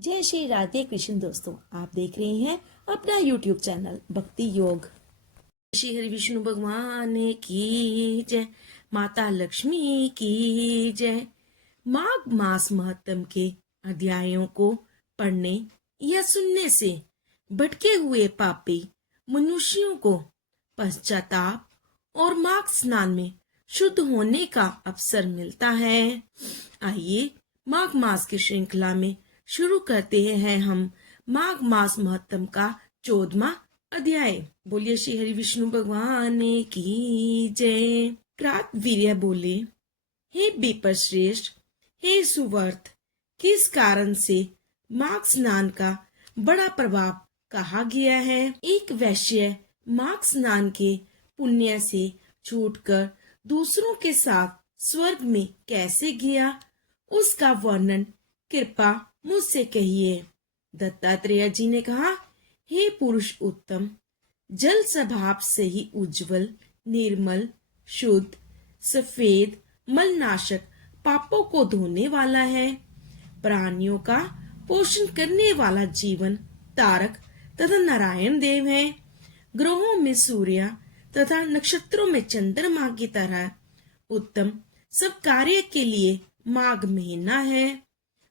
जय श्री राधे कृष्ण दोस्तों, आप देख रहे हैं अपना YouTube चैनल भक्ति योग। श्री हरि विष्णु भगवान की जय, माता लक्ष्मी की जय। माघ मास महत्तम के अध्यायों को पढ़ने या सुनने से भटके हुए पापी मनुष्यों को पश्चाताप और माघ स्नान में शुद्ध होने का अवसर मिलता है। आइए माघ मास की श्रृंखला में शुरू करते हैं हम माघ मास महत्तम का 14वां अध्याय। बोलिए श्री हरि विष्णु भगवान की जय। क्रातवीर्य बोले, हे विपर श्रेष्ठ, हे सुवर्त, किस कारण से माघ स्नान का बड़ा प्रभाव कहा गया है? एक वैश्य माघ स्नान के पुण्य से छूटकर दूसरों के साथ स्वर्ग में कैसे गया, उसका वर्णन कृपा मुझसे कहिए। दत्तात्रेय जी ने कहा, हे पुरुष उत्तम, जल स्वभाव से ही उज्जवल, निर्मल, शुद्ध, सफेद, मलनाशक, पापों को धोने वाला है। प्राणियों का पोषण करने वाला जीवन तारक तथा नारायण देव है। ग्रहों में सूर्य तथा नक्षत्रों में चंद्रमा की तरह उत्तम सब कार्य के लिए माघ महीना है।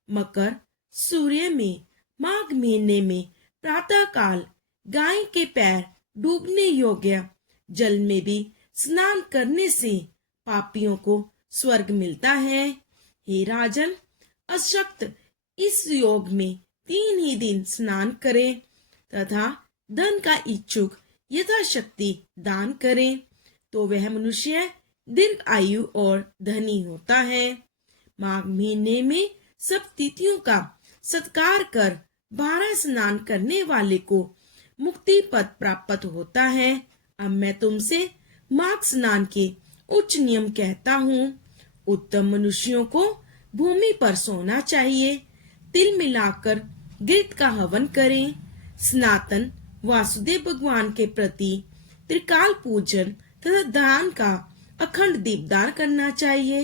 मकर सूर्य में माघ महीने में प्रातः काल गाय के पैर डूबने योग्य जल में भी स्नान करने से पापियों को स्वर्ग मिलता है। हे राजन, अशक्त इस योग में 3 ही दिन स्नान करे तथा धन का इच्छुक यथाशक्ति दान करे तो वह मनुष्य दीर्घ आयु और धनी होता है। माघ महीने में सब तिथियों का सत्कार कर 12 स्नान करने वाले को मुक्ति पद प्राप्त होता है। अब मैं तुमसे माघ स्नान के उच्च नियम कहता हूँ। उत्तम मनुष्यों को भूमि पर सोना चाहिए। तिल मिलाकर घृत का हवन करें। सनातन वासुदेव भगवान के प्रति त्रिकाल पूजन तथा दान का अखंड दीपदान करना चाहिए।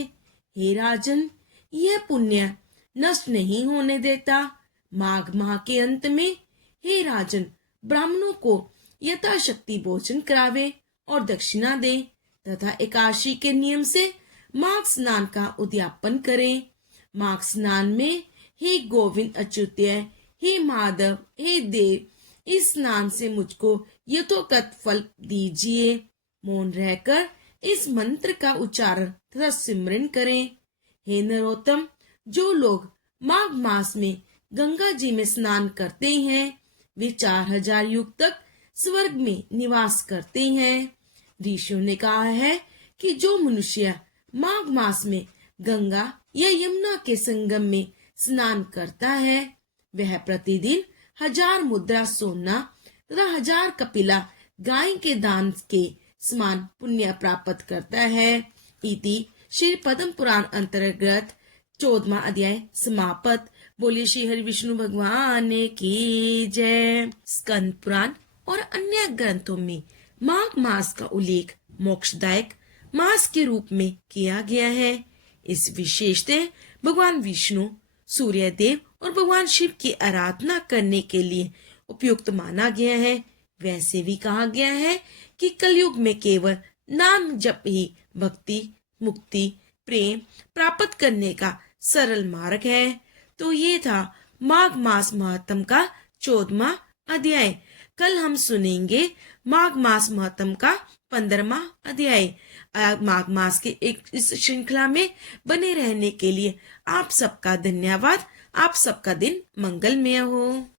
हे राजन, यह पुण्य नष्ट नहीं होने देता। माघ माह के अंत में हे राजन, ब्राह्मणों को यथाशक्ति भोजन करावे और दक्षिणा दे तथा एकादशी के नियम से माघ स्नान का उद्यापन करें। माघ स्नान में हे गोविंद अच्युत्य, हे माधव, हे देव, इस स्नान से मुझको यथोचित फल दीजिए। मौन रहकर इस मंत्र का उच्चारण तथा सिमरन करें। हे नरोत्तम, जो लोग माघ मास में गंगा जी में स्नान करते हैं वे 4000 युग तक स्वर्ग में निवास करते हैं। ऋषियों ने कहा है कि जो मनुष्य माघ मास में गंगा या यमुना के संगम में स्नान करता है वह प्रतिदिन 1000 मुद्रा सोना तथा 1000 कपिला गाय के दान के समान पुण्य प्राप्त करता है। इति श्री पद्म पुराण अंतर्गत 14वां अध्याय समाप्त। बोलिए श्री हरि विष्णु भगवान की जय। स्कंद पुराण और अन्य ग्रंथों में माघ मास का उल्लेख मोक्षदायक मास के रूप में किया गया है। इस विशेषतः भगवान विष्णु, सूर्य देव और भगवान शिव की आराधना करने के लिए उपयुक्त माना गया है। वैसे भी कहा गया है कि कलयुग में केवल नाम जप ही भक्ति, मुक्ति, प्रेम प्राप्त करने का सरल मार्ग है। तो ये था माघ मास महत्तम का 14वां अध्याय। कल हम सुनेंगे माघ मास महत्तम का 15वां अध्याय। माघ मास के इस श्रृंखला में बने रहने के लिए आप सबका धन्यवाद। आप सबका दिन मंगलमय हो।